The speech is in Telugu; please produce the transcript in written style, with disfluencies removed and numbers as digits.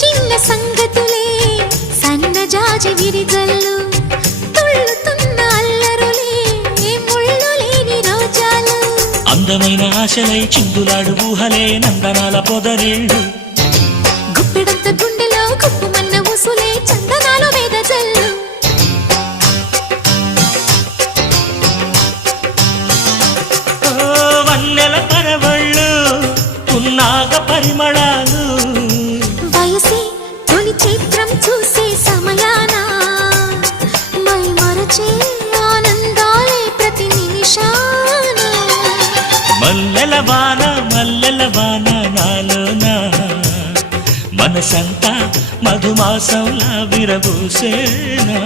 చిన్న సంగతులే సన్నజాజి విరిజల్లు తుళ్ళుతున్న అల్లరులే ముళ్ళు లేని రోజాలు అందమైన ఆశలై చిందులాడు ఊహలే నందనాల పొదరేళ్ళు గుప్పెడంత గుండెలో గుప్పుమన్న ఉసులే చందనాలు వెదజల్లు వన్నెల పరవళ్ళు పున్నాగ పరిమళాలు వయసే తొలి చిత్రం చూసే సమయాన మై మరచే ఆనందాలే ప్రతి నిమిషాన మల్లెల వాన నాలోన మనసంతా మధుమాసంలా విరబూసేనా